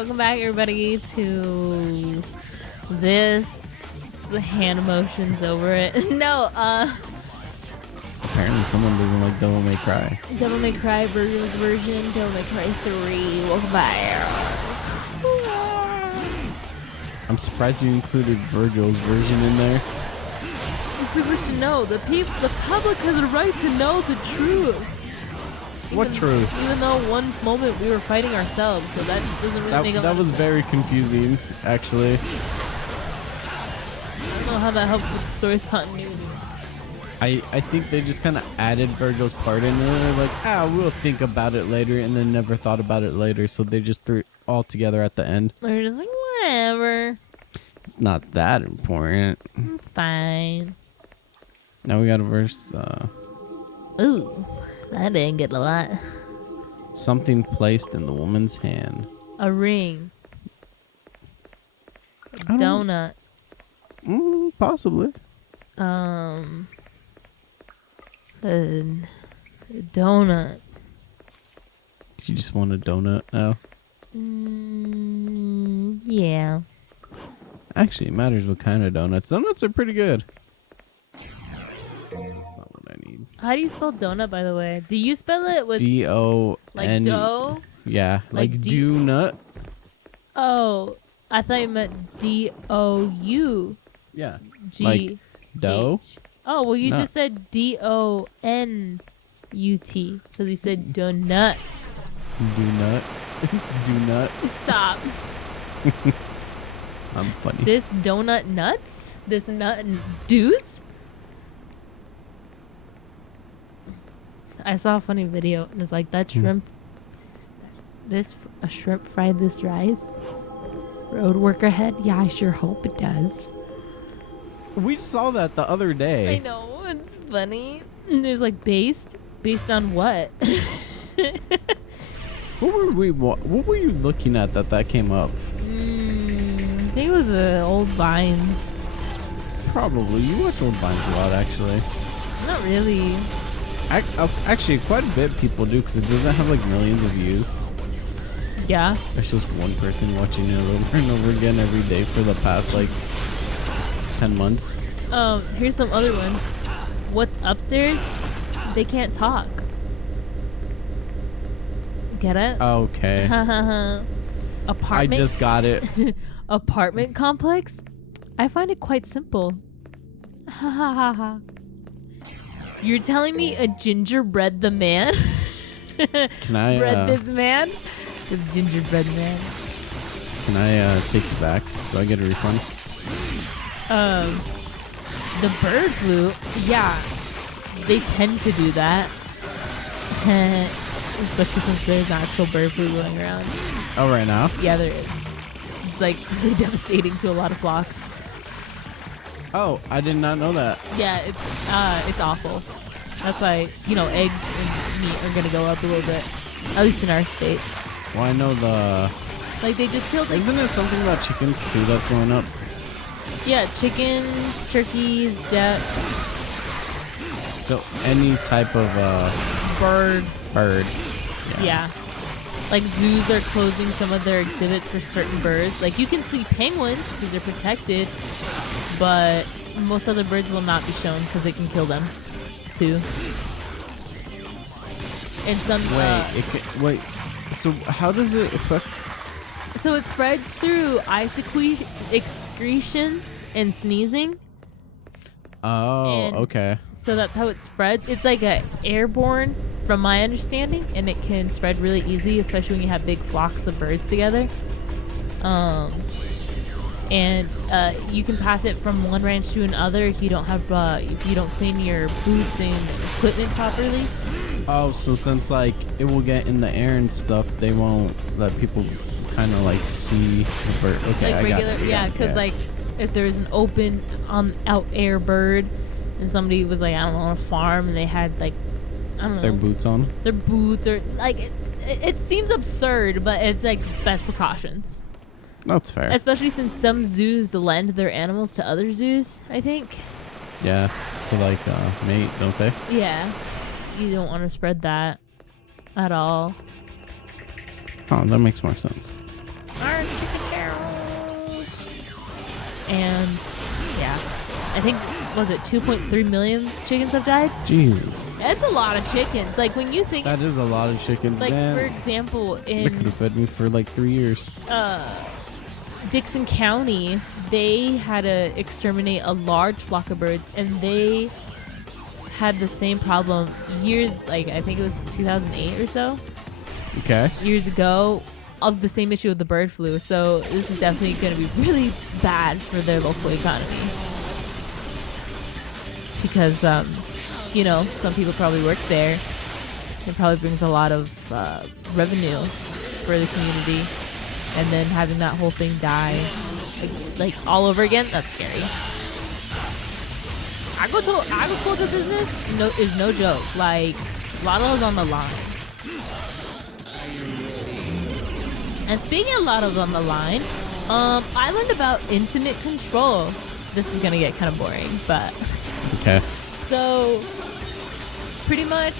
welcome back everybody to this hand motions over it. No, Apparently someone doesn't like Devil May Cry. Devil May Cry Virgil's version, Devil May Cry 3, welcome back. I'm surprised you included Virgil's version in there. People should know, the public has a right to know the truth. What truth? Even though one moment we were fighting ourselves, so that doesn't really make a lot That of was sense. very confusing, actually. I don't know how that helps with the story's continuity. I think they just kind of added Virgil's part in there. They're like, we'll think about it later, and then never thought about it later, so they just threw it all together at the end. They're just like, whatever. It's not that important. It's fine. Now we got a verse. Ooh, that didn't get a lot. Something placed in the woman's hand. A ring. A I don't- donut. Possibly. A donut. You just want a donut now? Yeah. Actually, it matters what kind of donuts. Donuts are pretty good. That's not what I need. How do you spell donut, by the way? Do you spell it with D-O-N. like dough? Yeah, Like like D- do nut. Oh, I thought you meant D-O-U-G. Yeah. Like dough? Oh, well, you Nut. just said D-O-N-U-T because you said donut. Do nut. Do nut. Stop. I'm funny. This donut nuts? This nut deuce? I saw a funny video and it's like that shrimp. A shrimp fried this rice. Road worker head? Yeah, I sure hope it does. We saw that the other day. I know, it's funny. And there's like based on what? What were you looking at that came up? I think it was old Vines. Probably. You watch old Vines a lot, actually. Not really. Actually, quite a bit people do because it doesn't have like millions of views. Yeah. There's just one person watching it over and over again every day for the past like 10 months. Here's some other ones. What's upstairs? They can't talk. Get it? Okay. I Apartment. just got it. Apartment complex? I find it quite simple. Ha ha ha ha. You're telling me a gingerbread the man? Can I Bread this man? This gingerbread man. can I take it back? Do I get a refund? The bird flu, yeah. They tend to do that. Especially since there's actual bird flu going around. Oh, right now? Yeah, there is. It's like really devastating to a lot of flocks. Oh, I did not know that. Yeah, it's awful. That's why, eggs and meat are gonna go up a little bit. At least in our state. Well, I know Like they just killed Isn't it something about chickens too that's going up? yeah, chickens, turkeys, ducks, So any type of bird. bird. Yeah. Like zoos are closing some of their exhibits for certain birds. Like you can see penguins because they're protected, but most other birds will not be shown because it can kill them too. And some Wait. So how does it affect? so it spreads through excretions and sneezing. Oh, And- okay. So that's how it spreads. It's like a airborne, from my understanding, and it can spread really easy, especially when you have big flocks of birds together. And you can pass it from one ranch to another if you don't clean your boots and equipment properly. Oh, so since like it will get in the air and stuff, they won't let people kind of like see the bird. Okay, Like I got regular, it. yeah, because like if there's an open out air bird, and somebody was like, I don't know, on a farm, and they had like, I don't know, their boots on. their boots or like it seems absurd, but it's like best precautions. That's fair. Especially since some zoos lend their animals to other zoos, I think. Yeah, to like mate, don't they? Yeah. You don't want to spread that at all. Oh, that makes more sense. All And yeah, I think, was it 2.3 million chickens have died? Jesus, That's a lot of chickens. Like when you think, that is a lot of chickens, like man. for example, They could in have fed me for like 3 years. Dixon County, they had to exterminate a large flock of birds, and they had the same problem years, like I think it was 2008 or so, Okay. years ago, of the same issue with the bird flu. So this is definitely going to be really bad for their local economy because, you know, some people probably work there. It probably brings a lot of revenue for the community, and then having that whole thing die like all over again, that's scary. Agriculture business is no joke. Like, a lot of on the line. And speaking of lottos on the line, I learned about intimate control. This is gonna get kind of boring, but Okay. so pretty much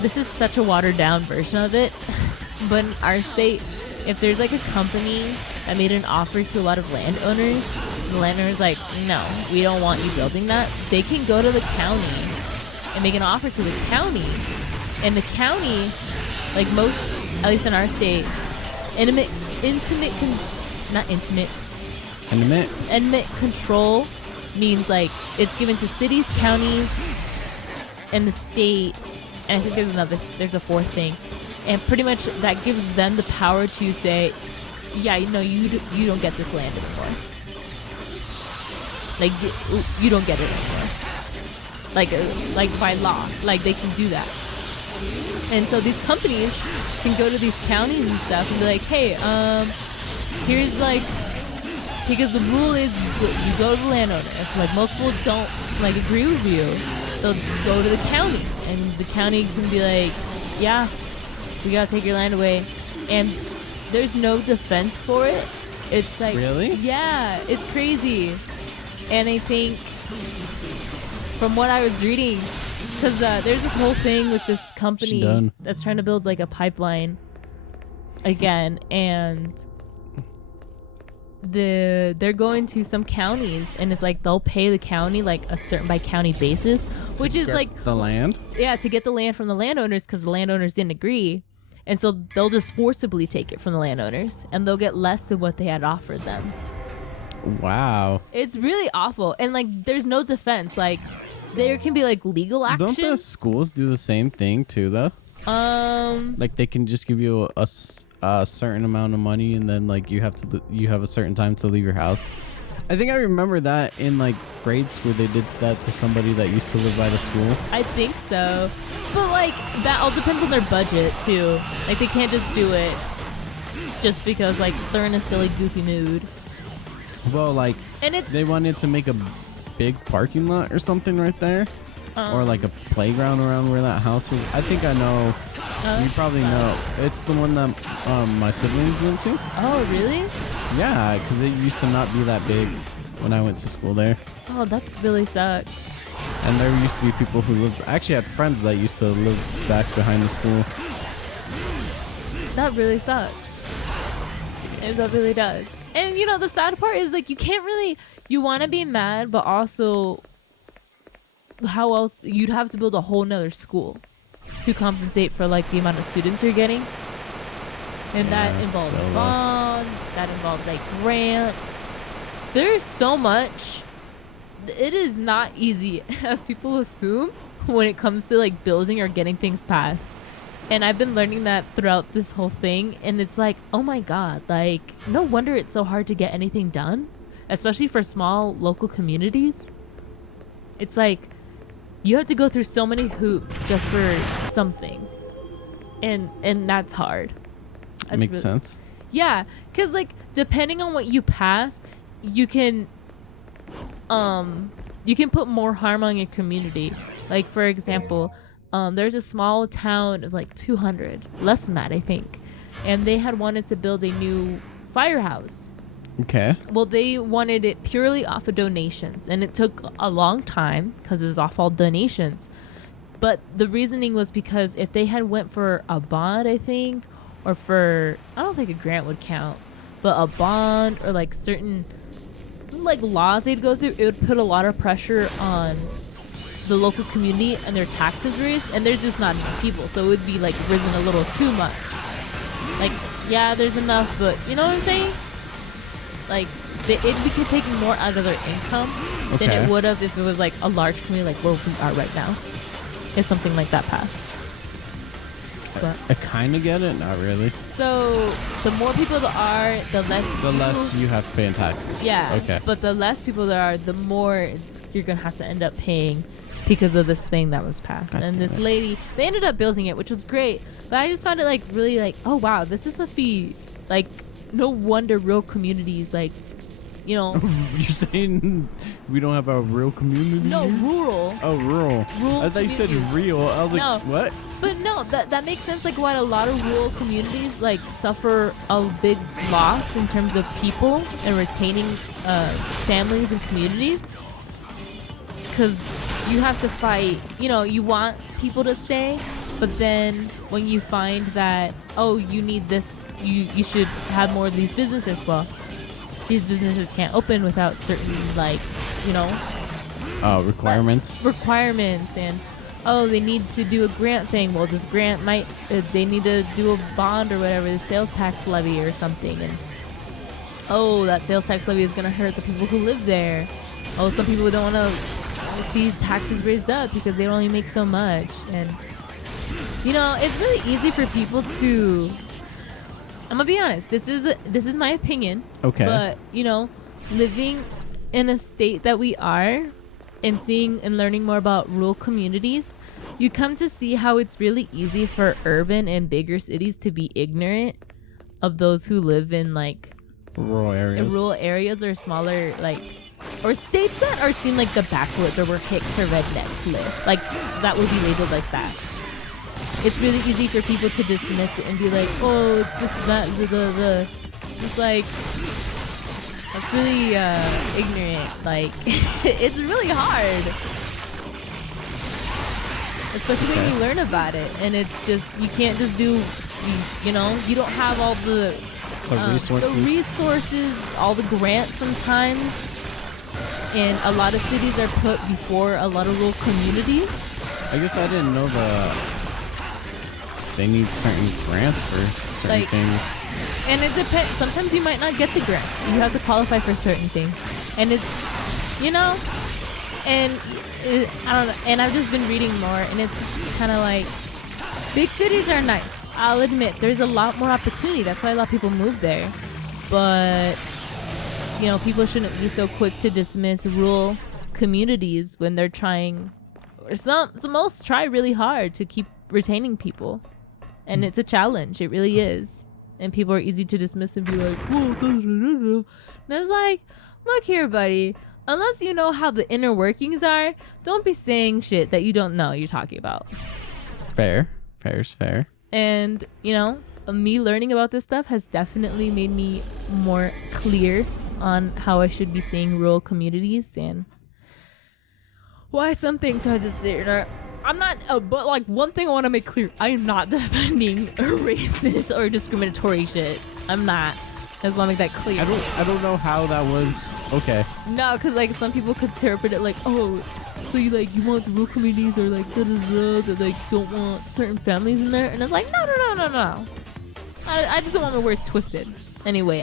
this is such a watered down version of it. But in our state, if there's like a company that made an offer to a lot of landowners, the landowner's like, no, we don't want you building that. They can go to the county and make an offer to the county, and the county, like most, at least in our state, intimate control means like it's given to cities, counties, and the state, and I think there's a fourth thing, and pretty much that gives them the power to say, yeah, you know, you don't get this land anymore. Like you don't get it anymore. Like by law, like they can do that. And so these companies can go to these counties and stuff and be like, hey, here's like, because the rule is you go to the landowner. If like multiple don't like agree with you, they'll go to the county, and the county can be like, yeah, we gotta take your land away, and there's no defense for it. It's like, Really? Yeah, it's crazy. And I think from what I was reading, because there's this whole thing with this company that's trying to build like a pipeline again, and they're going to some counties, and it's like they'll pay the county like a certain by county basis, which is like the land. Yeah, to get the land from the landowners, because the landowners didn't agree, and so they'll just forcibly take it from the landowners, and they'll get less than what they had offered them. Wow. It's really awful, and like there's no defense. Like there can be like legal action. Don't the schools do the same thing too, though? Like they can just give you a certain amount of money, and then like you have a certain time to leave your house. I think I remember that in like grade school they did that to somebody that used to live by the school. I think so, but like that all depends on their budget too. Like they can't just do it just because like they're in a silly, goofy mood. Well, like, and they wanted to make a big parking lot or something right there. Or like a playground around where that house was. I think I know. You probably know. It's the one that my siblings went to. Oh, really? Yeah, because it used to not be that big when I went to school there. Oh, that really sucks. And there used to be people who lived... I actually had friends that used to live back behind the school. That really sucks. And that really does. And, you know, the sad part is, like, you can't really... You want to be mad, but also... How else? You'd have to build a whole nother school to compensate for, like, the amount of students you're getting. And that involves bonds. That involves, like, grants. There's so much. It is not easy, as people assume, when it comes to, like, building or getting things passed. And I've been learning that throughout this whole thing. And it's like, oh my God, like, no wonder it's so hard to get anything done, especially for small local communities. It's like, you have to go through so many hoops just for something. And that's hard. That makes sense. Yeah, because, like, depending on what you pass, you can put more harm on your community. Like, for example, there's a small town of like 200, less than that, I think, and they had wanted to build a new firehouse. Okay. Well, they wanted it purely off of donations, and it took a long time because it was off all donations. But the reasoning was because if they had went for a bond, I think, or for, I don't think a grant would count, but a bond or like certain like laws they'd go through, it would put a lot of pressure on the local community and their taxes raised, and there's just not enough people, so it would be like risen a little too much. Like, yeah, there's enough, but you know what I'm saying? Like, it'd be taking more out of their income than it would have if it was like a large community like where we are right now. If something like that passed. But I kind of get it, not really. so the more people there are, the less The less you have to pay in taxes. yeah. Okay. But the less people there are, the more you're gonna have to end up paying because of this thing that was passed. God And damn this it. lady, they ended up building it, which was great. But I just found it like really like, oh wow, this must be like no wonder real communities like, you know, You're saying we don't have a real community? no here? rural. Oh, rural. Rural I thought you said communities. real. I was No. like, what? But no, that makes sense. Like why a lot of rural communities like suffer a big loss in terms of people and retaining families and communities, because you have to fight. You know, you want people to stay, but then when you find that you need this, you should have more of these businesses. Well, these businesses can't open without certain Requirements. requirements and they need to do a grant thing. Well, this grant might they need to do a bond or whatever, the sales tax levy or something, and that sales tax levy is going to hurt the people who live there. Some people don't want to see taxes raised up because they only make so much, and it's really easy for people to, I'm gonna be honest, this is my opinion, Okay. but living in a state that we are and seeing and learning more about rural communities, you come to see how it's really easy for urban and bigger cities to be ignorant of those who live in like Rural areas. in rural areas or smaller or states that are seen like the backwoods or where hicks or rednecks live. Like that would be labeled like that. It's really easy for people to dismiss it and be like, oh, it's this, that, the. It's like, that's really ignorant. Like, it's really hard. Especially when you learn about it. And it's just, you can't just do, you don't have all the resources, all the grants sometimes. And a lot of cities are put before a lot of rural communities. I guess I didn't know they need certain grants for certain things. And it depends. Sometimes you might not get the grant. You have to qualify for certain things. And it's, and I don't know. And I've just been reading more, and it's kind of like, big cities are nice. I'll admit, there's a lot more opportunity. That's why a lot of people move there. But, people shouldn't be so quick to dismiss rural communities when they're trying, or most try really hard to keep retaining people. And it's a challenge. It really is. And people are easy to dismiss and be like, whoa, and it's like, look here, buddy. Unless you know how the inner workings are, don't be saying shit that you don't know you're talking about. Fair. Fair's fair. And, me learning about this stuff has definitely made me more clear on how I should be seeing rural communities and why some things are just I'm not, but like one thing I want to make clear, I am not defending racist or discriminatory shit. I'm not. I just want to make that clear. I don't know how that was. Okay. No, because like some people could interpret it like, oh, so you want the rural communities or like that like don't want certain families in there, and it's like no. I just don't want my words twisted. Anyway,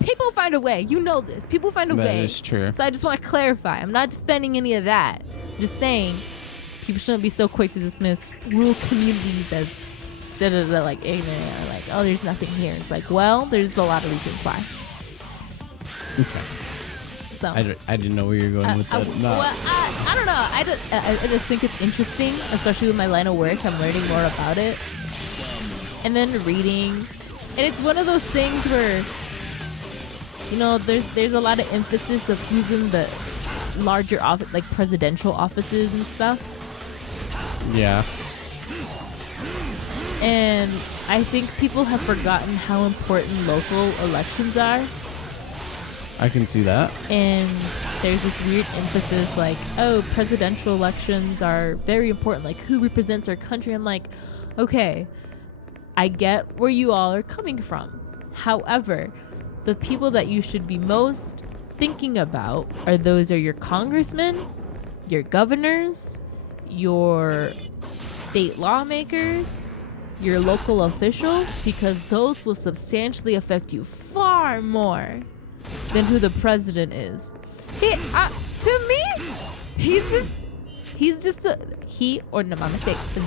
people find a way. You know this. People find a way. That is true. So I just want to clarify. I'm not defending any of that. I'm just saying. People shouldn't be so quick to dismiss rural communities as like ignorant or like, oh, there's nothing here. It's like, well, there's a lot of reasons why. Okay. So I didn't know where you're going with that. I don't know. I just think it's interesting, especially with my line of work. I'm learning more about it, and then reading, and it's one of those things where there's a lot of emphasis of who's in the larger office, like presidential offices and stuff. Yeah. And I think people have forgotten how important local elections are. I can see that. And there's this weird emphasis like, oh, presidential elections are very important. Like, who represents our country? I'm like, okay, I get where you all are coming from. However, the people that you should be most thinking about are your congressmen, your governors, your state lawmakers, your local officials, because those will substantially affect you far more than who the president is. To me,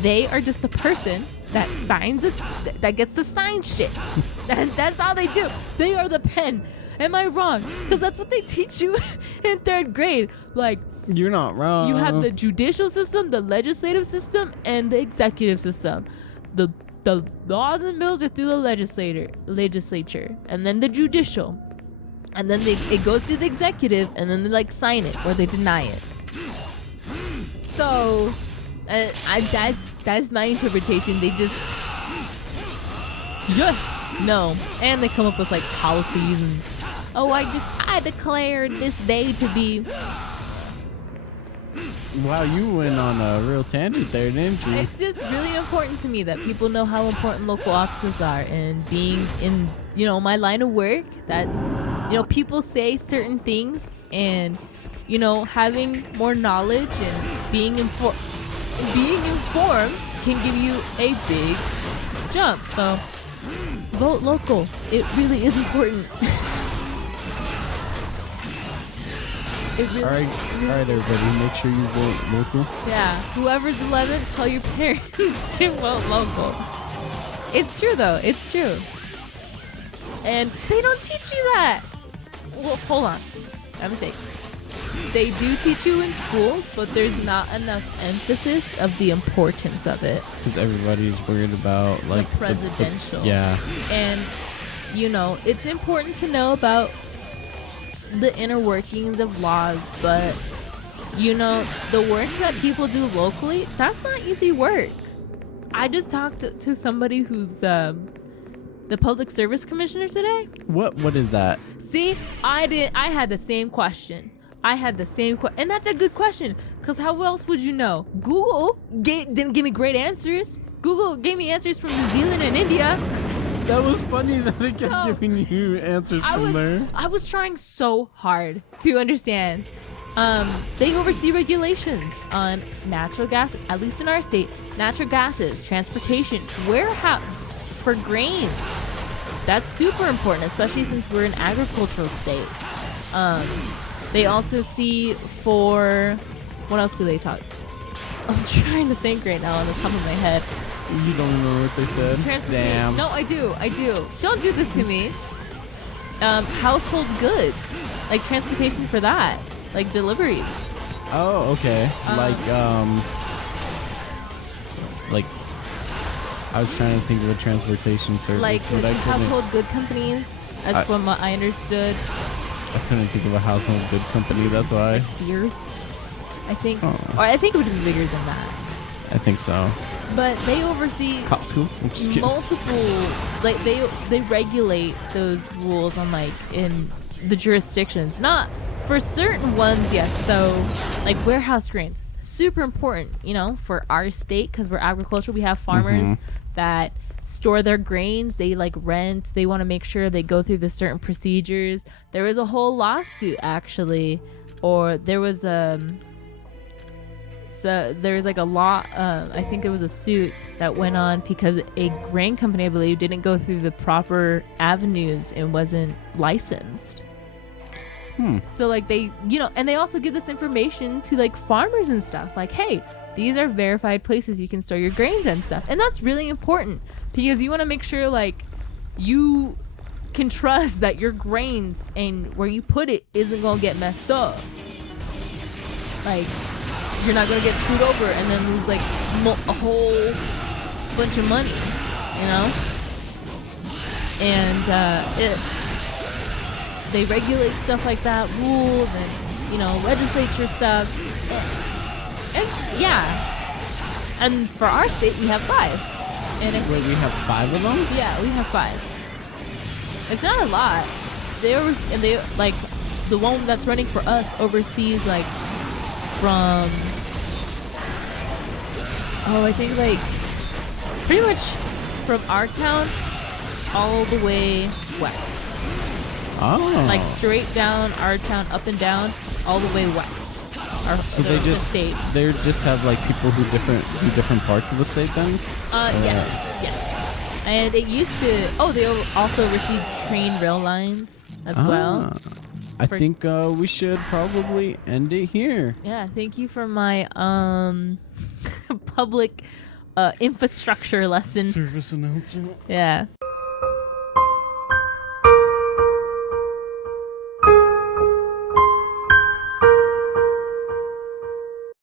they are just a person that signs it, that gets to sign shit. That's all they do. They are the pen. Am I wrong? Because that's what they teach you in 3rd grade. Like, you're not wrong. You have the judicial system, the legislative system, and the executive system. The laws and bills are through the legislature, and then the judicial, and then it goes to the executive, and then they like sign it or they deny it. So, that's my interpretation. They just no, and they come up with like policies and I declared this day to be. Wow, you went on a real tangent there, didn't you? It's just really important to me that people know how important local offices are, and being in, my line of work, that, people say certain things, and, having more knowledge and being informed can give you a big jump. So vote local. It really is important. All right, everybody, make sure you vote local. Yeah, whoever's 11, tell your parents to vote local. It's true, though. It's true. And they don't teach you that. Well, hold on. I'm mistaken. They do teach you in school, but there's not enough emphasis of the importance of it. Because everybody's worried about, like, the presidential. Yeah. And, it's important to know about the inner workings of laws, but the work that people do locally, that's not easy work. I just talked to somebody who's the public service commissioner today. What is that? See, I had the same question. And that's a good question, because how else would you know? Google didn't give me great answers. Google gave me answers from New Zealand and India. That was funny that they kept giving you answers from there. I was trying so hard to understand. They oversee regulations on natural gas, at least in our state, natural gases, transportation, warehouse for grains. That's super important, especially since we're an agricultural state. They also see for, what else do they talk? I'm trying to think right now on the top of my head. You don't remember what they said? Damn. No, I do. Don't do this to me. Household goods, like transportation for that, like deliveries. Oh, okay. Like I was trying to think of a transportation service. Like household good companies, as from what I understood. I couldn't think of a household good company. That's why. Like Sears, I think. Or I think it would be bigger than that. I think so. But they oversee multiple, like they regulate those rules on like in the jurisdictions. Not for certain ones, yes. So like warehouse grains, super important, for our state, because we're agriculture. We have farmers that store their grains. They like rent. They want to make sure they go through the certain procedures. There was a whole lawsuit actually, or there was So there was like a law, I think it was a suit that went on because a grain company, I believe, didn't go through the proper avenues and wasn't licensed. So like they, and they also give this information to like farmers and stuff. Like, hey, these are verified places you can store your grains and stuff. And that's really important because you want to make sure like you can trust that your grains and where you put it isn't going to get messed up. Like, you're not gonna get screwed over and then lose like a whole bunch of money, And they regulate stuff like that, rules and legislature stuff. And yeah, and for our state we have 5. And wait, we have 5 of them? Yeah, we have 5. It's not a lot. They like the one that's running for us oversees like from I think like pretty much from our town all the way west. Oh. Like straight down our town, up and down, all the way west. So they just have like people who different parts of the state then? Yes. And it used to. Oh, they also receive train rail lines as well. I think we should probably end it here. Yeah. Thank you for my public infrastructure lesson. Service announcement. Yeah.